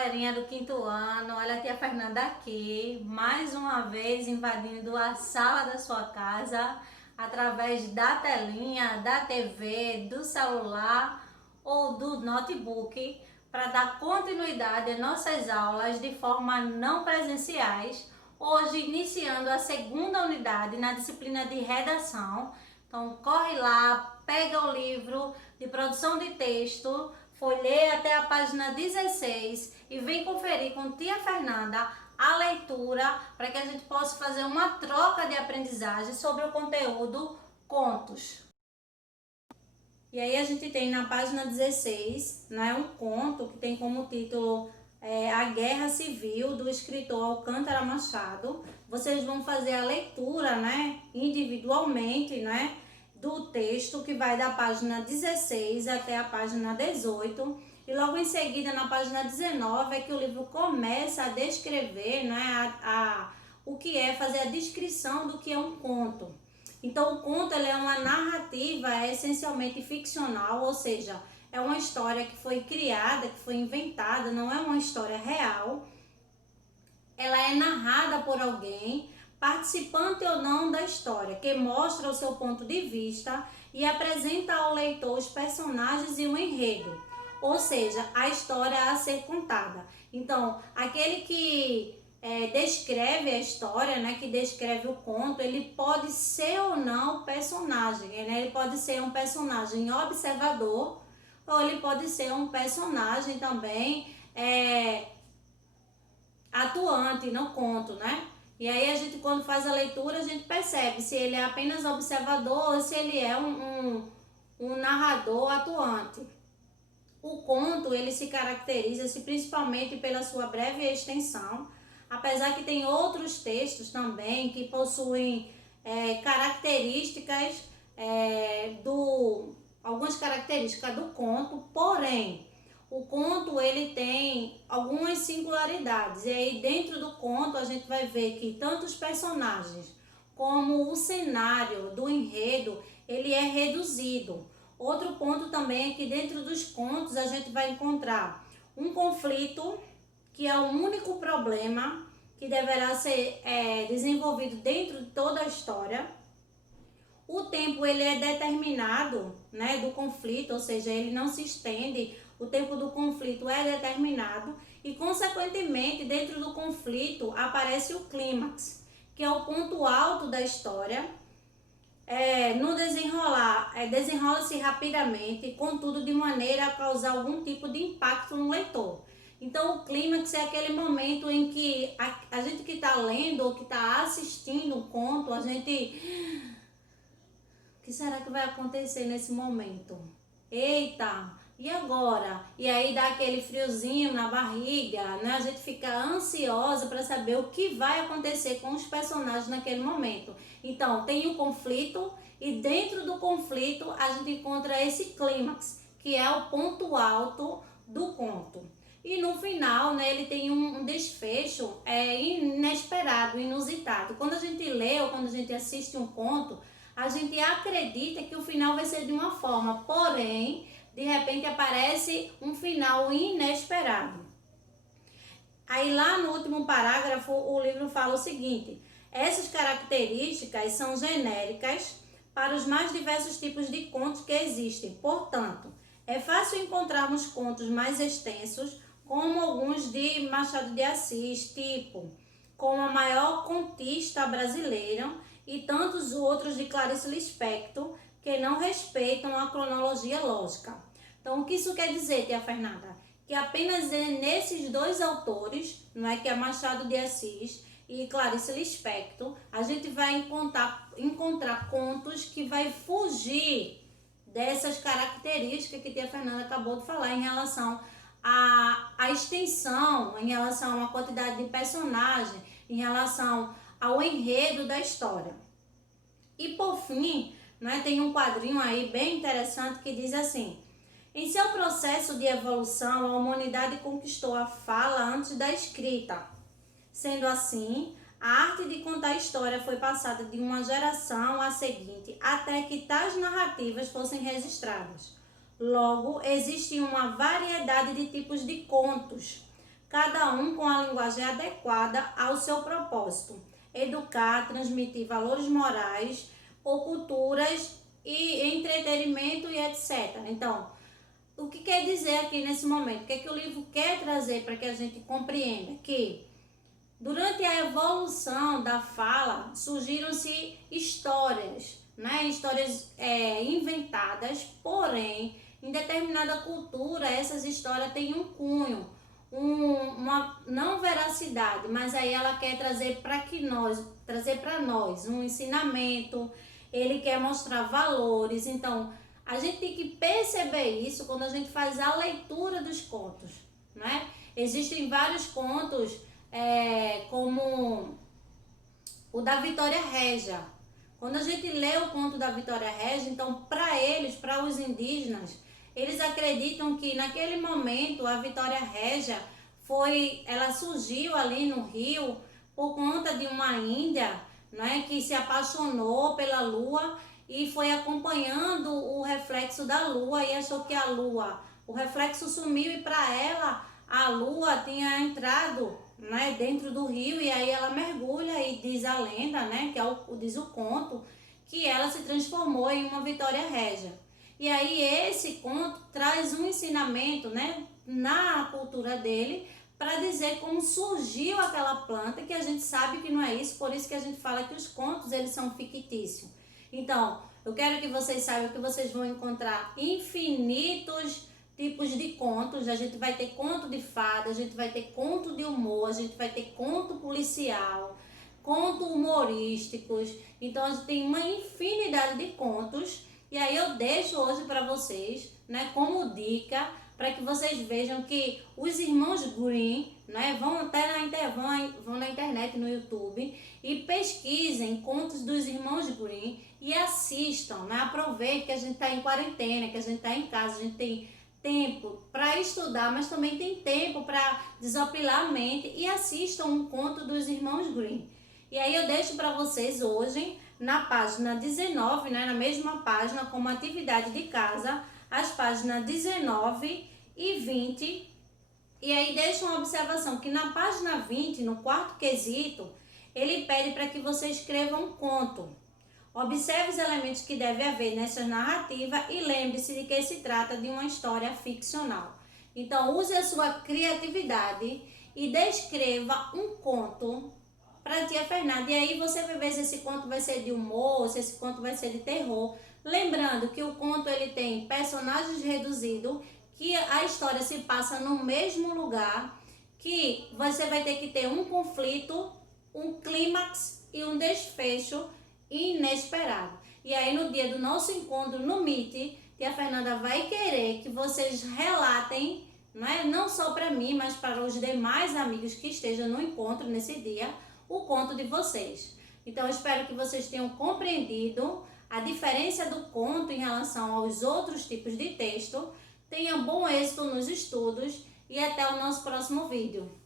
galerinha do quinto ano, olha a tia Fernanda aqui, mais uma vez invadindo a sala da sua casa, através da telinha, da TV, do celular ou do notebook, para dar continuidade às nossas aulas de forma não presenciais, hoje iniciando a segunda unidade na disciplina de redação. Então corre lá, pega o livro de produção de texto, folheia até a página 16 e vem conferir com tia Fernanda a leitura para que a gente possa fazer uma troca de aprendizagem sobre o conteúdo contos. E aí a gente tem na página 16, né, um conto que tem como título A Guerra Civil, do escritor Alcântara Machado. Vocês vão fazer a leitura, né, individualmente, né, do texto, que vai da página 16 até a página 18, e logo em seguida, na página 19, é que o livro começa a descrever, né, o que é, fazer a descrição do que é um conto. Então, o conto ele é uma narrativa essencialmente ficcional, ou seja, é uma história que foi criada, que foi inventada, não é uma história real. Ela é narrada por alguém, participante ou não da história, que mostra o seu ponto de vista e apresenta ao leitor os personagens e o enredo, ou seja, a história a ser contada. Então, aquele que descreve a história, né, que descreve o conto, ele pode ser ou não personagem, né? Ele pode ser um personagem observador, ou ele pode ser um personagem também atuante no conto, né? E aí a gente, quando faz a leitura, a gente percebe se ele é apenas observador ou se ele é um narrador atuante. O conto, ele se caracteriza-se principalmente pela sua breve extensão, apesar que tem outros textos também que possuem características algumas características do conto, porém o conto ele tem algumas singularidades, e aí dentro do conto a gente vai ver que tanto os personagens como o cenário do enredo ele é reduzido. Outro ponto também é que dentro dos contos a gente vai encontrar um conflito, que é o único problema que deverá ser desenvolvido dentro de toda a história. O tempo ele é determinado, né, do conflito, ou seja, ele não se estende, o tempo do conflito é determinado e, consequentemente, dentro do conflito aparece o clímax, que é o ponto alto da história. No desenrolar, desenrola-se rapidamente, contudo de maneira a causar algum tipo de impacto no leitor. Então o clímax é aquele momento em que a gente que está lendo ou que está assistindo um conto, a gente... O que será que vai acontecer nesse momento? Eita, e agora? E aí dá aquele friozinho na barriga, né? A gente fica ansiosa para saber o que vai acontecer com os personagens naquele momento. Então, tem o conflito e dentro do conflito a gente encontra esse clímax, que é o ponto alto do conto. E no final, né, ele tem um desfecho inesperado, inusitado. Quando a gente lê ou quando a gente assiste um conto, a gente acredita que o final vai ser de uma forma, porém, de repente aparece um final inesperado. Aí lá no último parágrafo o livro fala o seguinte: essas características são genéricas para os mais diversos tipos de contos que existem. Portanto, é fácil encontrarmos contos mais extensos, como alguns de Machado de Assis, tipo Como a Maior Contista Brasileira, e tantos outros de Clarice Lispector, que não respeitam a cronologia lógica. Então, o que isso quer dizer, tia Fernanda? Que apenas nesses dois autores, não é, que é Machado de Assis e Clarice Lispector, a gente vai encontrar contos que vai fugir dessas características que tia Fernanda acabou de falar em relação à extensão, em relação à quantidade de personagens, em relação ao enredo da história. E por fim, né, tem um quadrinho aí bem interessante que diz assim: em seu processo de evolução, a humanidade conquistou a fala antes da escrita. Sendo assim, a arte de contar história foi passada de uma geração à seguinte, até que tais narrativas fossem registradas. Logo, existe uma variedade de tipos de contos, cada um com a linguagem adequada ao seu propósito: educar, transmitir valores morais ou culturas e entretenimento e etc. Então, o que quer dizer aqui nesse momento? O que é que o livro quer trazer para que a gente compreenda? Que durante a evolução da fala surgiram-se histórias, né? Histórias inventadas, porém, em determinada cultura, essas histórias têm um cunho, uma não veracidade, mas aí ela quer trazer para nós um ensinamento, ele quer mostrar valores. Então, a gente tem que perceber isso quando a gente faz a leitura dos contos, né? Existem vários contos, como o da Vitória Régia. Quando a gente lê o conto da Vitória Régia, então para os indígenas, eles acreditam que naquele momento a Vitória Régia ela surgiu ali no Rio por conta de uma índia, né, que se apaixonou pela lua e foi acompanhando o reflexo da lua e achou que o reflexo sumiu e para ela a lua tinha entrado, né, dentro do rio, e aí ela mergulha e diz a lenda, né, diz o conto, que ela se transformou em uma Vitória Régia. E aí esse conto traz um ensinamento, né, na cultura dele, para dizer como surgiu aquela planta, que a gente sabe que não é isso, por isso que a gente fala que os contos eles são fictícios. Então, eu quero que vocês saibam que vocês vão encontrar infinitos tipos de contos. A gente vai ter conto de fada, a gente vai ter conto de humor, a gente vai ter conto policial, conto humorísticos. Então, a gente tem uma infinidade de contos. E aí eu deixo hoje para vocês, né, como dica, para que vocês vejam que os irmãos Grimm, né, vão na internet, no YouTube, e pesquisem contos dos irmãos Grimm e assistam, né? Aproveitem que a gente está em quarentena, que a gente está em casa, a gente tem tempo para estudar, mas também tem tempo para desopilar a mente, e assistam um conto dos irmãos Grimm. E aí eu deixo para vocês hoje, na página 19, né, na mesma página, como atividade de casa, as páginas 19 e 20. E aí deixa uma observação que na página 20, no quarto quesito, ele pede para que você escreva um conto. Observe os elementos que deve haver nessa narrativa e lembre-se de que se trata de uma história ficcional. Então, use a sua criatividade e descreva um conto para a tia Fernanda. E aí você vai ver se esse conto vai ser de humor, se esse conto vai ser de terror. Lembrando que o conto ele tem personagens reduzidos, que a história se passa no mesmo lugar, que você vai ter que ter um conflito, um clímax e um desfecho inesperado. E aí no dia do nosso encontro no Meet, tia Fernanda vai querer que vocês relatem, não só para mim, mas para os demais amigos que estejam no encontro nesse dia, o conto de vocês. Então eu espero que vocês tenham compreendido a diferença do conto em relação aos outros tipos de texto. Tenha bom êxito nos estudos e até o nosso próximo vídeo.